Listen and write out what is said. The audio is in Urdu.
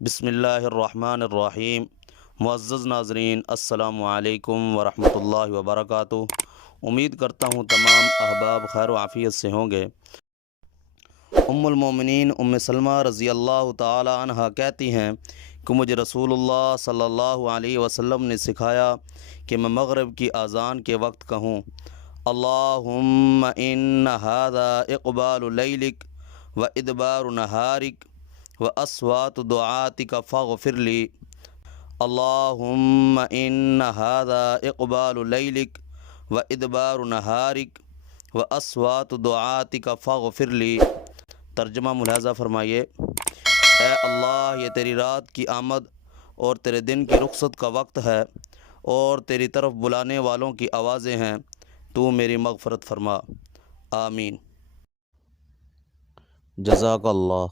بسم اللہ الرحمن الرحیم۔ معزز ناظرین، السلام علیکم ورحمۃ اللہ وبرکاتہ۔ امید کرتا ہوں تمام احباب خیر و عافیت سے ہوں گے۔ المومنین سلمہ رضی اللہ تعالی عنہ کہتی ہیں کہ مجھے رسول اللہ صلی اللہ علیہ وسلم نے سکھایا کہ میں مغرب کی اذان کے وقت کہوں: اللہم ان ھذا اقبال لیلک و ادبار نہارک واصوات دعاتک فاغفر لی۔ اللہم ان ھذا اقبال لیلک و ادبار نہارک واصوات دعاتک فاغفر لی۔ ترجمہ ملاحظہ فرمائیے: اے اللہ، یہ تیری رات کی آمد اور تیرے دن کی رخصت کا وقت ہے، اور تیری طرف بلانے والوں کی آوازیں ہیں، تو میری مغفرت فرما۔ آمین۔ جزاک اللہ۔